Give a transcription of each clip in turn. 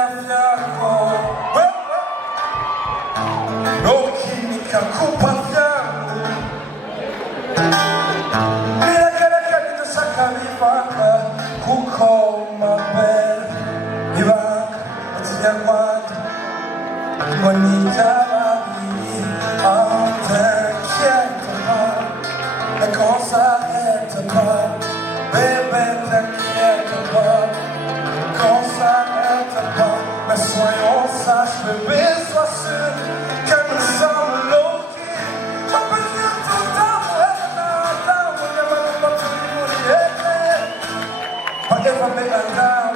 vyako Loki nikakupa vyangu Ninakereka nitasaka mipaka Kuko mabele Ibaka Atinyarwanda Monita babi Et quand ça arrête pas Bébé t'inquiète pas Quand ça arrête pas Mais soyons sages bébé sois sûr Que nous sommes Loki On peut dire tout d'amour Whatever may I down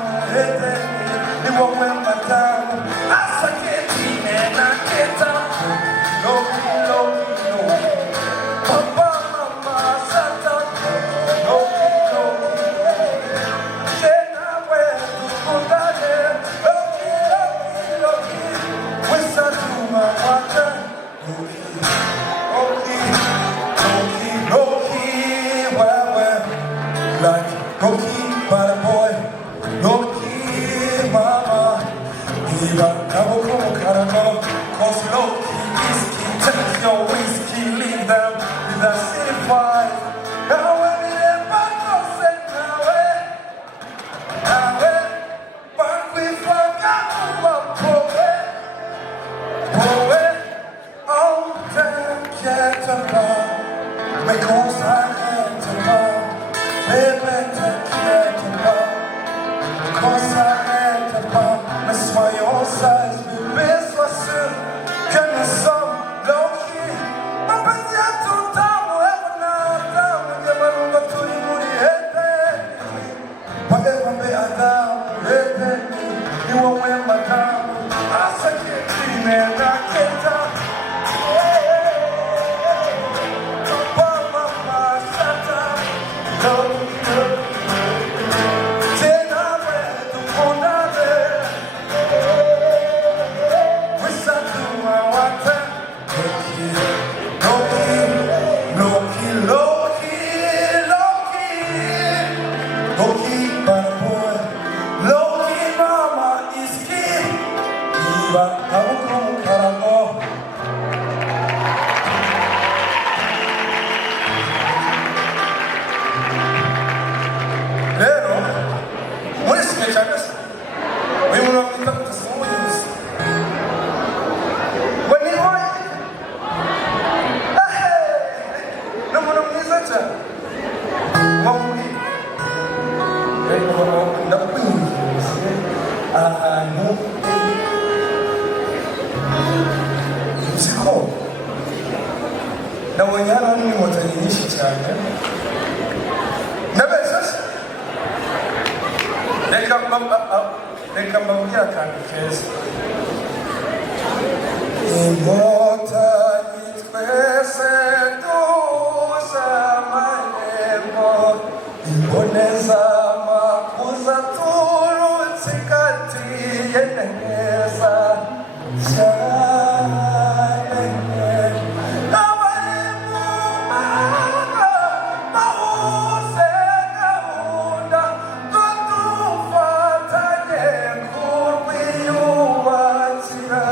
Ni wawe madamu Asaketi nena kita Loki, Loki, Loki Papa, mama, sata Loki, Loki Kena wetu kundane Loki, Loki, Loki Wisa tuma wata Loki, Loki, Loki, Loki Wewe Like Loki, bad boy Loki, mama Iba kabo como caracol Cause Loki is king Take your whiskey, leave them with a city fight Now when it ain't back, no say Nawe But we forgot about Poe Oh, t'inquiète pas Mais qu'on s'arrête pas Bébé, t'inquiète pas Qu'on s'arrête pas Mais soyons sages, bébé, sois sûr Que nous sommes Loki On peut dire tout d'amour, Adam Yamanunga turi muri Edeni Whatever may Adam, Edeni Ni wowe madamu Asaketi nena keta Papa, mama, shata Loki, Loki Tena wetu kundane Wisa tuma wate Loki, Loki, Loki, Loki Loki, bad boy Loki, mama, is king Iba kabukumu karamo Lero, muri sike cyagasa Uyu muntu wakwita kutasa umuyobozi Ngo ni hoye Ni umuntu mwiza cyane Mwamuri ndakwinjiza ahantu Nziko Nabonye hano n'inkotanyi nyinshi cyane Ndabeshya se Reka mbabwira akantu keza Inkotanyi twese dusa amarembo Imboneza amakuza turutse ikatiye neza cyane Abari mu mahanga bahuze gahunda ngo dufatanye kurwiyubakira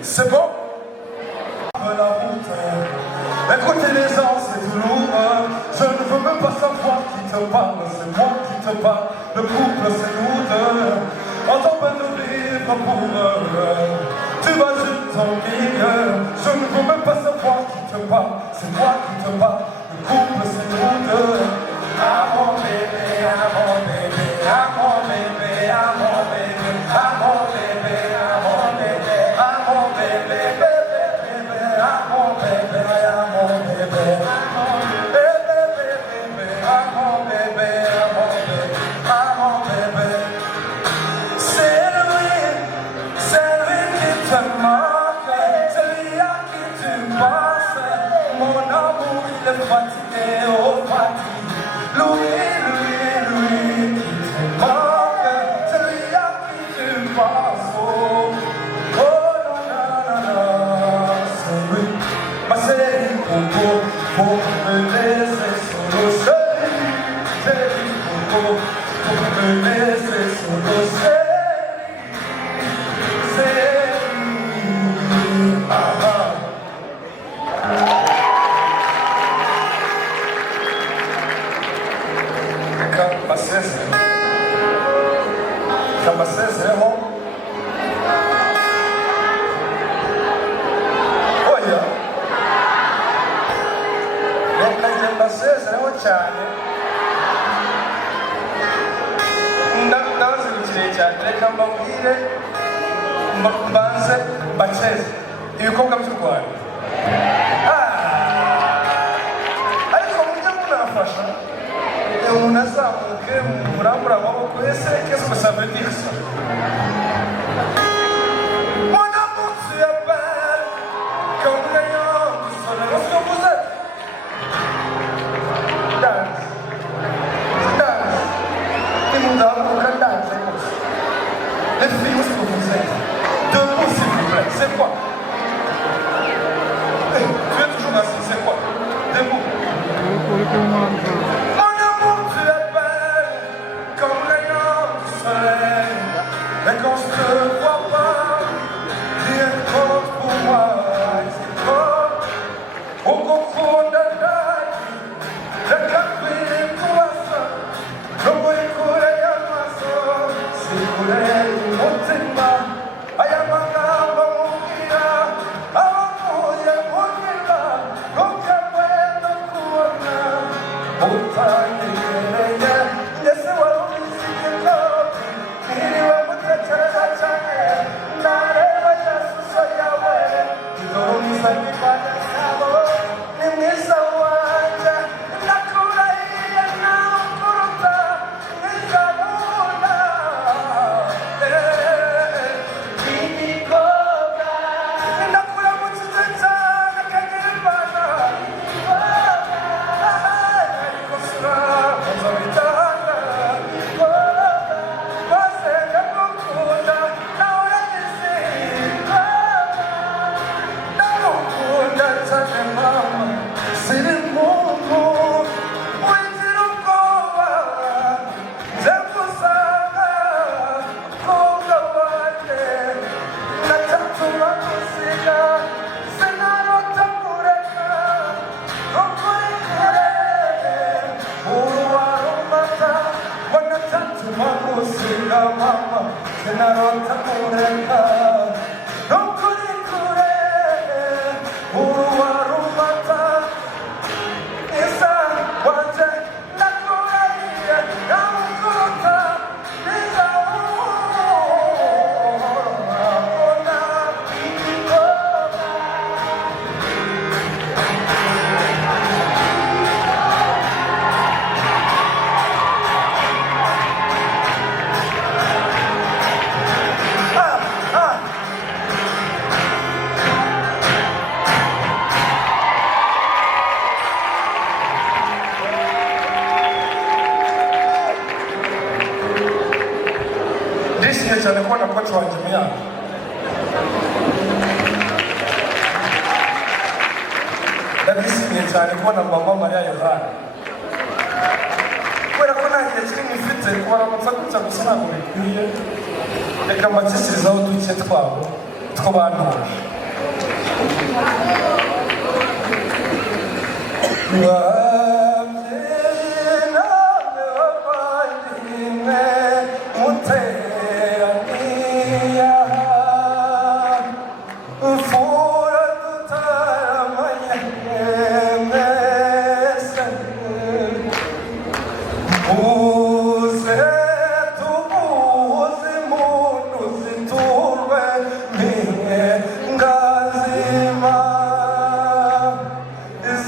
C'est bon? Écoutez les gens, c'est tout lourd. Je ne veux même pas savoir qui te parle, c'est moi qui te parle. Le couple, c'est nous deux. On t'empêche de vivre pour eux. Tu vas juste en milieu. Je ne veux même pas savoir qui te parle, c'est moi qui te parle. Le couple, c'est nous deux. Ah mon bébé, ah mon bébé, ah mon bébé, ah mon bébé, ah mon bébé, ah mon bébé, ah mon bébé, bébé, bébé, ah mon bébé, ah mon bébé, ah mon bébé, bébé, ah mon bébé, ah mon bébé, ah mon bébé. C'est lui qui te manque, c'est lui à qui tu penses. Mon amour, il est fatigué, oh fatigué. Louis, qui te manque, celui à qui tu penses. Oh, oh, na, na, na, na.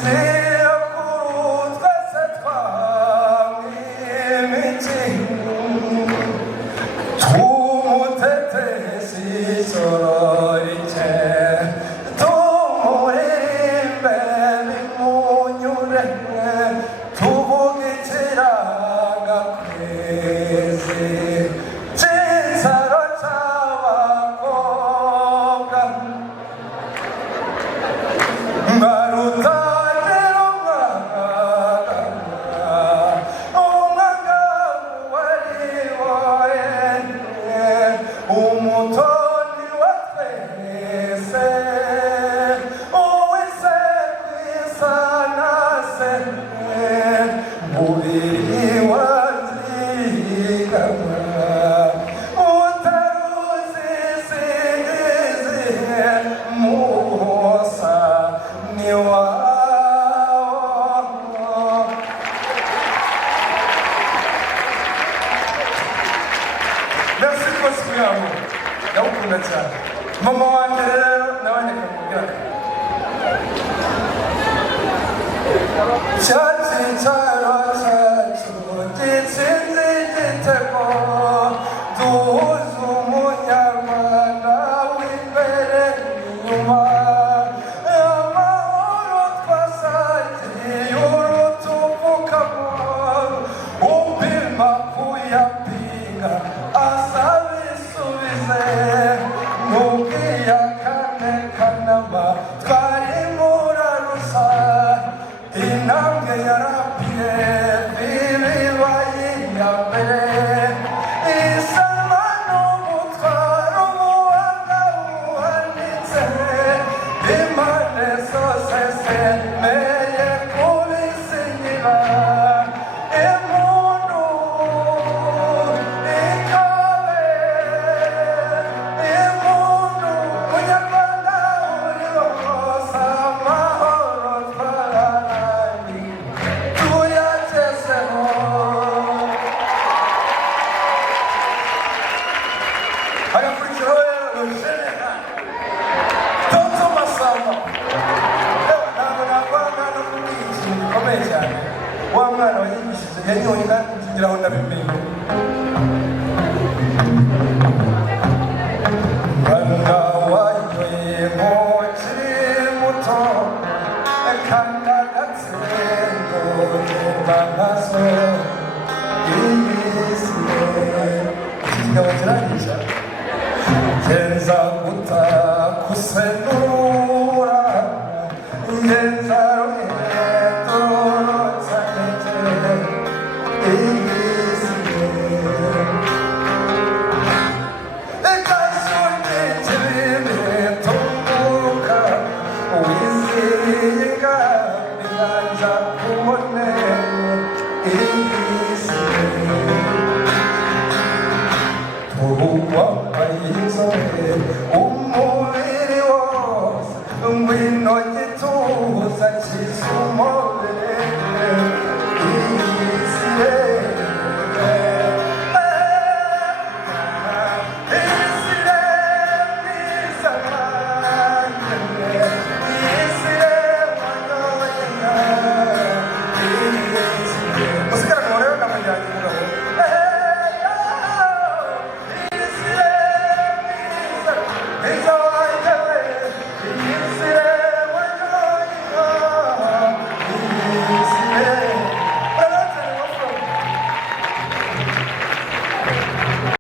Zia cyane mama wanjye rero nawe nikamubwira cyatsi cyaro cyacu gitsinze igitego duhuza umunyarwanda w'imbere n'inyuma amahoro twasangiye urutuvukamo upima kuyapinga asaba isubize n'ubwiyakane kanama twari murarusa intambwe yarapiye bibaye iya mbere isama n'umutwaro ubuhanga buhanitse impande zose zemeye kubisinyira impundu ikabe impundu munyarwanda uri hose amahoro twararanye tuyagezeho hagakurikiraho rero general Dr. Masamba ntabwo nakwanga no kubwira ikintu gikomeye cyane wa mwana wanyigishije yanyoye kandi nzigiraho ndabimenye mwana wanyoye nkiri muto kandi agatsendo ngenda nazo iyisiye iki kigabo kirangisha genza guta kusenura ngenda